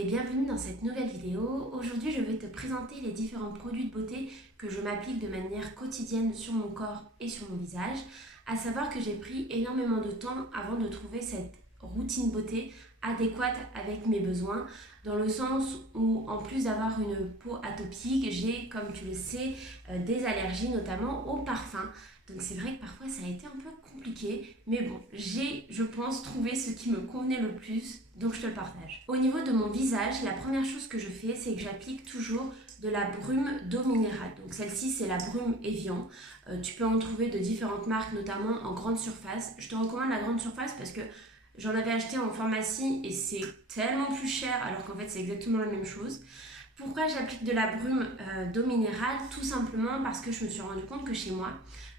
et bienvenue dans cette nouvelle vidéo. Aujourd'hui je vais te présenter les différents produits de beauté que je m'applique de manière quotidienne sur mon corps et sur mon visage. À savoir que j'ai pris énormément de temps avant de trouver cette routine beauté adéquate avec mes besoins, dans le sens où en plus d'avoir une peau atopique, j'ai, comme tu le sais, des allergies notamment aux parfums. Donc c'est vrai que parfois ça a été un peu compliqué, mais bon, j'ai, je pense, trouvé ce qui me convenait le plus, donc je te le partage. Au niveau de mon visage, la première chose que je fais, c'est que j'applique toujours de la brume d'eau minérale. Donc celle-ci, c'est la brume Evian. Tu peux en trouver de différentes marques, notamment en grande surface. Je te recommande la grande surface parce que j'en avais acheté en pharmacie et c'est tellement plus cher alors qu'en fait c'est exactement la même chose. Pourquoi j'applique de la brume d'eau minérale? Tout simplement parce que je me suis rendu compte que chez moi,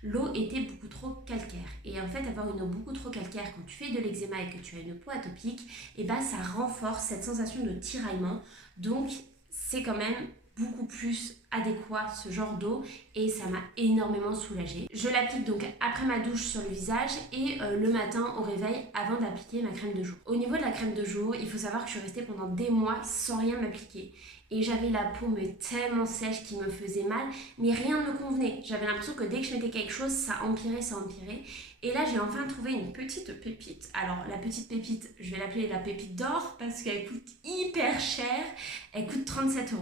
l'eau était beaucoup trop calcaire. Et en fait, avoir une eau beaucoup trop calcaire quand tu fais de l'eczéma et que tu as une peau atopique, et ben ça renforce cette sensation de tiraillement. Donc, c'est quand même beaucoup plus adéquat ce genre d'eau et ça m'a énormément soulagée. Je l'applique donc après ma douche sur le visage et le matin au réveil avant d'appliquer ma crème de jour. Au niveau de la crème de jour, il faut savoir que je suis restée pendant des mois sans rien m'appliquer et j'avais la peau mais tellement sèche qui me faisait mal, mais rien ne me convenait. J'avais l'impression que dès que je mettais quelque chose, ça empirait. Et là, j'ai enfin trouvé une petite pépite. Alors, la petite pépite, je vais l'appeler la pépite d'or parce qu'elle coûte hyper cher. Elle coûte 37 €.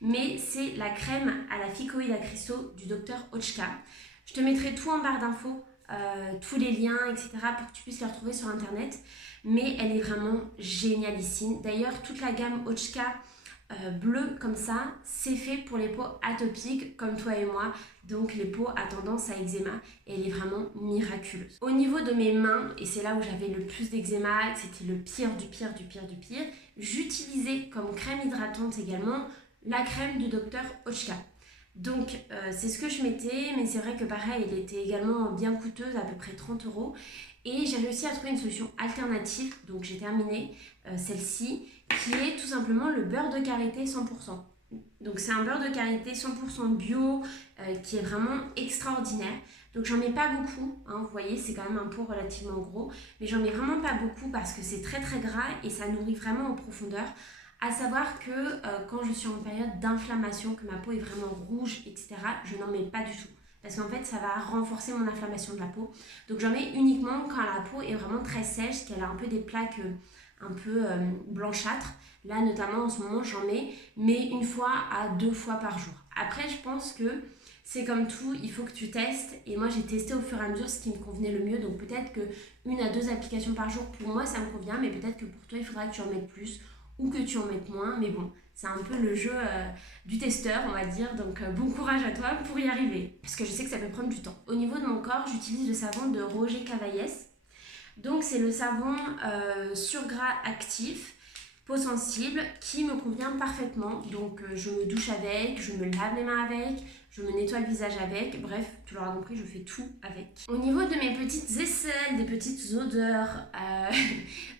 Mais c'est la crème à la ficoïde à cristaux du docteur Otchka. Je te mettrai tout en barre d'infos, tous les liens, etc. pour que tu puisses les retrouver sur internet. Mais elle est vraiment génialissime. D'ailleurs, toute la gamme Otchka bleue comme ça, c'est fait pour les peaux atopiques comme toi et moi, donc les peaux à tendance à eczéma, et elle est vraiment miraculeuse. Au niveau de mes mains, et c'est là où j'avais le plus d'eczéma, c'était le pire du pire, j'utilisais comme crème hydratante également la crème du docteur Otchka. Donc c'est ce que je mettais, mais c'est vrai que pareil, elle était également bien coûteuse, à peu près 30 €. Et j'ai réussi à trouver une solution alternative, donc j'ai terminé celle-ci, qui est tout simplement le beurre de karité 100%. Donc c'est un beurre de karité 100% bio, qui est vraiment extraordinaire. Donc j'en mets pas beaucoup, hein, vous voyez, c'est quand même un pot relativement gros, mais j'en mets vraiment pas beaucoup parce que c'est très très gras et ça nourrit vraiment en profondeur. À savoir que quand je suis en période d'inflammation, que ma peau est vraiment rouge, etc., je n'en mets pas du tout. Parce qu'en fait, ça va renforcer mon inflammation de la peau. Donc j'en mets uniquement quand la peau est vraiment très sèche, qu'elle a un peu des plaques un peu blanchâtres. Là, notamment, en ce moment, j'en mets, mais 1 à 2 fois par jour. Après, je pense que c'est comme tout, il faut que tu testes. Et moi, j'ai testé au fur et à mesure ce qui me convenait le mieux. Donc peut-être que 1 à 2 applications par jour, pour moi, ça me convient. Mais peut-être que pour toi, il faudra que tu en mettes plus ou que tu en mettes moins, mais bon, c'est un peu le jeu du testeur, on va dire, donc bon courage à toi pour y arriver, parce que je sais que ça peut prendre du temps. Au niveau de mon corps, j'utilise le savon de Roger Cavaillès, donc c'est le savon sur gras actif, peau sensible, qui me convient parfaitement, donc je me douche avec, je me lave les mains avec, je me nettoie le visage avec, bref, tu l'auras compris, je fais tout avec. Au niveau de mes petites aisselles, des petites odeurs,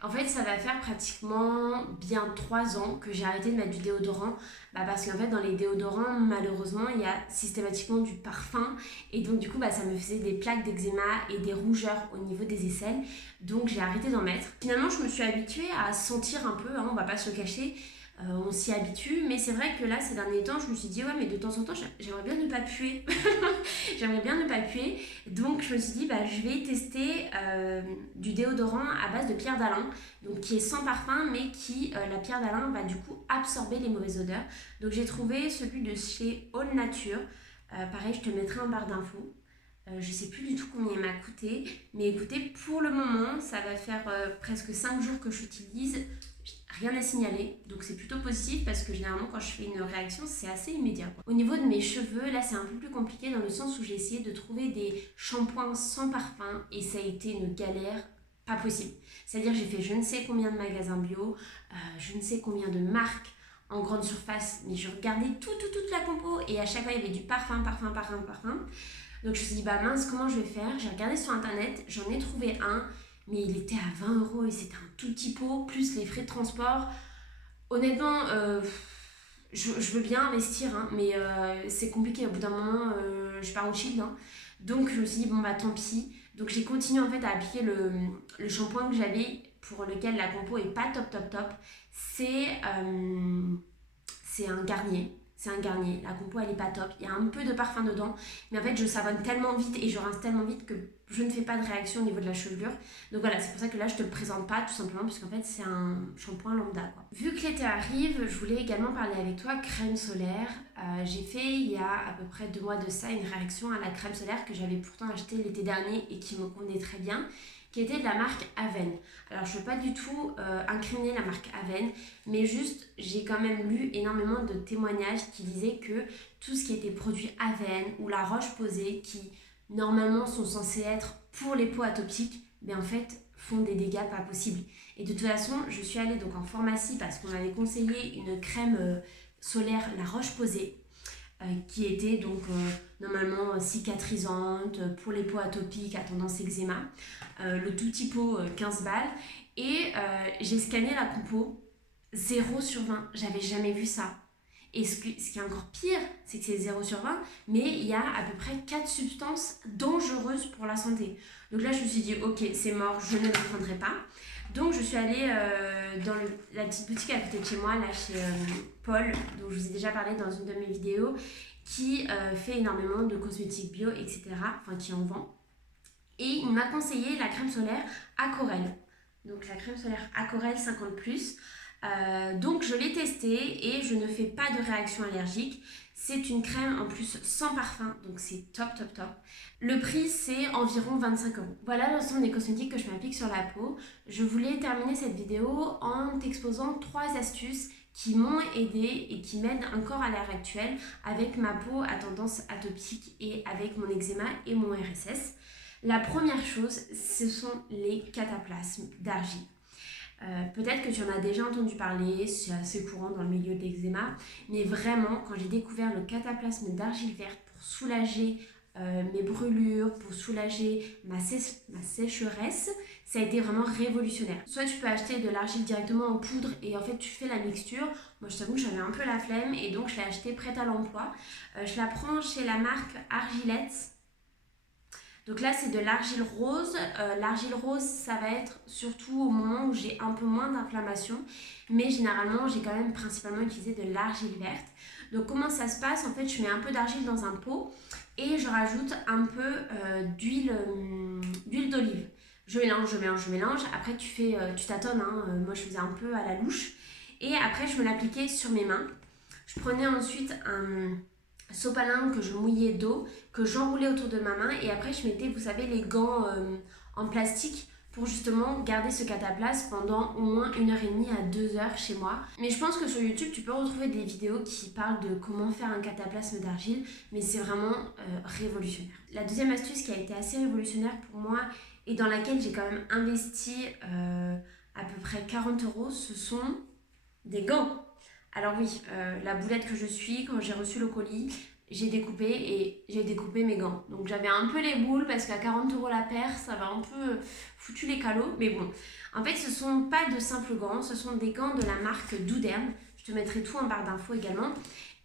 en fait ça va faire pratiquement bien 3 ans que j'ai arrêté de mettre du déodorant, parce qu'en fait dans les déodorants malheureusement il y a systématiquement du parfum et donc du coup ça me faisait des plaques d'eczéma et des rougeurs au niveau des aisselles, donc j'ai arrêté d'en mettre. Finalement je me suis habituée à sentir un peu, hein, on va pas se le cacher. On s'y habitue, mais c'est vrai que là ces derniers temps je me suis dit ouais mais de temps en temps j'aimerais bien ne pas puer. J'aimerais bien ne pas puer, donc je me suis dit je vais tester du déodorant à base de pierre d'Alain, donc qui est sans parfum mais qui la pierre d'Alain va du coup absorber les mauvaises odeurs. Donc j'ai trouvé celui de chez All Nature, pareil je te mettrai en barre d'infos. Je sais plus du tout combien il m'a coûté, mais écoutez, pour le moment ça va faire presque 5 jours que je l'utilise. Rien à signaler, donc c'est plutôt positif parce que généralement quand je fais une réaction c'est assez immédiat, quoi. Au niveau de mes cheveux, là c'est un peu plus compliqué dans le sens où j'ai essayé de trouver des shampoings sans parfum et ça a été une galère pas possible. C'est-à-dire j'ai fait je ne sais combien de magasins bio, je ne sais combien de marques en grande surface, mais je regardais toute la compo et à chaque fois il y avait du parfum. Donc je me suis dit mince comment je vais faire, j'ai regardé sur internet, j'en ai trouvé un, mais il était à 20 € et c'était un tout petit pot, plus les frais de transport. Honnêtement, je veux bien investir, hein, mais c'est compliqué. Au bout d'un moment, je pars au chill. Hein. Donc je me suis dit, tant pis. Donc j'ai continué en fait à appliquer le shampoing que j'avais, pour lequel la compo est pas top. C'est un Garnier. C'est un Garnier. La compo, elle est pas top. Il y a un peu de parfum dedans. Mais en fait, je savonne tellement vite et je rince tellement vite que je ne fais pas de réaction au niveau de la chevelure. Donc voilà, c'est pour ça que là, je te le présente pas, tout simplement, parce qu'en fait, c'est un shampoing lambda, quoi. Vu que l'été arrive, je voulais également parler avec toi crème solaire. J'ai fait, il y a à peu près 2 mois de ça, une réaction à la crème solaire que j'avais pourtant achetée l'été dernier et qui me convenait très bien, qui était de la marque Aven. Alors je ne veux pas du tout incriminer la marque Aven, mais juste j'ai quand même lu énormément de témoignages qui disaient que tout ce qui était produit Aven ou la Roche-Posay, qui normalement sont censés être pour les peaux atopiques, mais en fait font des dégâts pas possibles. Et de toute façon, je suis allée donc en pharmacie parce qu'on m'avait conseillé une crème solaire La Roche-Posay, qui était donc normalement cicatrisante pour les peaux atopiques à tendance eczéma, le tout petit pot 15 balles, et j'ai scanné la compo, 0 sur 20, j'avais jamais vu ça. Et ce qui est encore pire, c'est que c'est 0 sur 20, mais il y a à peu près 4 substances dangereuses pour la santé. Donc là, je me suis dit, ok, c'est mort, je ne les prendrai pas. Donc je suis allée dans la petite boutique à côté de chez moi, là chez Paul, dont je vous ai déjà parlé dans une de mes vidéos, qui fait énormément de cosmétiques bio, etc., enfin qui en vend. Et il m'a conseillé la crème solaire Acorel. Donc la crème solaire Acorel 50+. Donc je l'ai testée et je ne fais pas de réaction allergique. C'est une crème en plus sans parfum, donc c'est top top top. Le prix c'est environ 25 €. Voilà l'ensemble des cosmétiques que je m'applique sur la peau. Je voulais terminer cette vidéo en t'exposant 3 astuces qui m'ont aidée et qui m'aident encore à l'heure actuelle avec ma peau à tendance atopique et avec mon eczéma et mon RSS. La première chose, ce sont les cataplasmes d'argile. Peut-être que tu en as déjà entendu parler, c'est assez courant dans le milieu de l'eczéma, mais vraiment, quand j'ai découvert le cataplasme d'argile verte pour soulager mes brûlures, pour soulager ma sécheresse, ça a été vraiment révolutionnaire. Soit tu peux acheter de l'argile directement en poudre et en fait tu fais la mixture. Moi je t'avoue que j'avais un peu la flemme et donc je l'ai achetée prête à l'emploi. Je la prends chez la marque Argilette. Donc là, c'est de l'argile rose. L'argile rose, ça va être surtout au moment où j'ai un peu moins d'inflammation. Mais généralement, j'ai quand même principalement utilisé de l'argile verte. Donc comment ça se passe? En fait, je mets un peu d'argile dans un pot et je rajoute un peu d'huile d'olive. Je mélange. Après, tu tâtonnes. Moi, je faisais un peu à la louche. Et après, je me l'appliquais sur mes mains. Je prenais ensuite un sopalin que je mouillais d'eau, que j'enroulais autour de ma main et après je mettais, vous savez, les gants en plastique pour justement garder ce cataplasme pendant au moins 1h30 à 2h chez moi. Mais je pense que sur YouTube, tu peux retrouver des vidéos qui parlent de comment faire un cataplasme d'argile, mais c'est vraiment révolutionnaire. La deuxième astuce qui a été assez révolutionnaire pour moi et dans laquelle j'ai quand même investi à peu près 40 €, ce sont des gants. Alors oui, la boulette que je suis, quand j'ai reçu le colis, j'ai découpé mes gants. Donc j'avais un peu les boules parce qu'à 40 € la paire, ça va un peu foutu les calots. Mais bon, en fait ce sont pas de simples gants, ce sont des gants de la marque Douderm. Je te mettrai tout en barre d'infos également,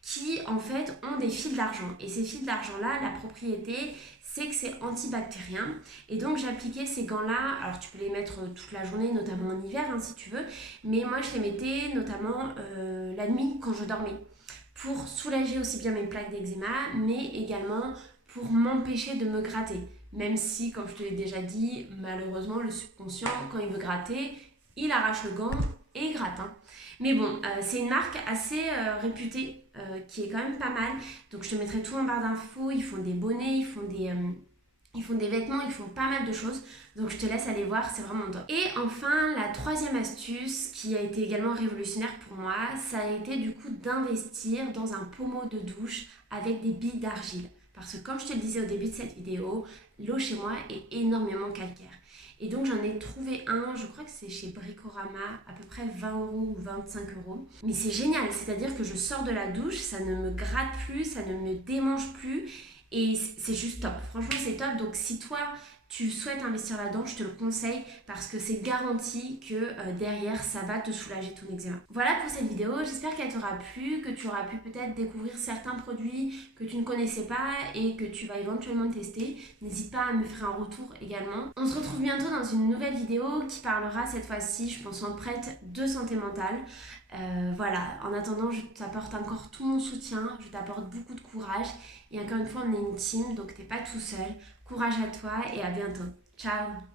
qui en fait ont des fils d'argent. Et ces fils d'argent là, la propriété, c'est que c'est antibactérien. Et donc j'appliquais ces gants là, alors tu peux les mettre toute la journée, notamment en hiver si tu veux, mais moi je les mettais notamment la nuit quand je dormais, pour soulager aussi bien mes plaques d'eczéma, mais également pour m'empêcher de me gratter. Même si, comme je te l'ai déjà dit, malheureusement le subconscient, quand il veut gratter, il arrache le gant et gratte. Mais bon, c'est une marque assez réputée, qui est quand même pas mal. Donc je te mettrai tout en barre d'infos. Ils font des bonnets, ils font des vêtements, ils font pas mal de choses. Donc je te laisse aller voir, c'est vraiment top. Et enfin, la troisième astuce qui a été également révolutionnaire pour moi, ça a été du coup d'investir dans un pommeau de douche avec des billes d'argile. Parce que comme je te le disais au début de cette vidéo, l'eau chez moi est énormément calcaire. Et donc j'en ai trouvé un, je crois que c'est chez Bricorama, à peu près 20 € ou 25 €. Mais c'est génial, c'est-à-dire que je sors de la douche, ça ne me gratte plus, ça ne me démange plus. Et c'est juste top, franchement c'est top. Donc si toi tu souhaites investir là-dedans, je te le conseille parce que c'est garanti que derrière ça va te soulager ton eczéma. Voilà pour cette vidéo, j'espère qu'elle t'aura plu, que tu auras pu peut-être découvrir certains produits que tu ne connaissais pas et que tu vas éventuellement tester. N'hésite pas à me faire un retour également. On se retrouve bientôt dans une nouvelle vidéo qui parlera cette fois-ci, je pense en prête, de santé mentale. Voilà, en attendant, je t'apporte encore tout mon soutien, je t'apporte beaucoup de courage et encore une fois, on est une team, donc t'es pas tout seul. Courage à toi et à bientôt. Ciao!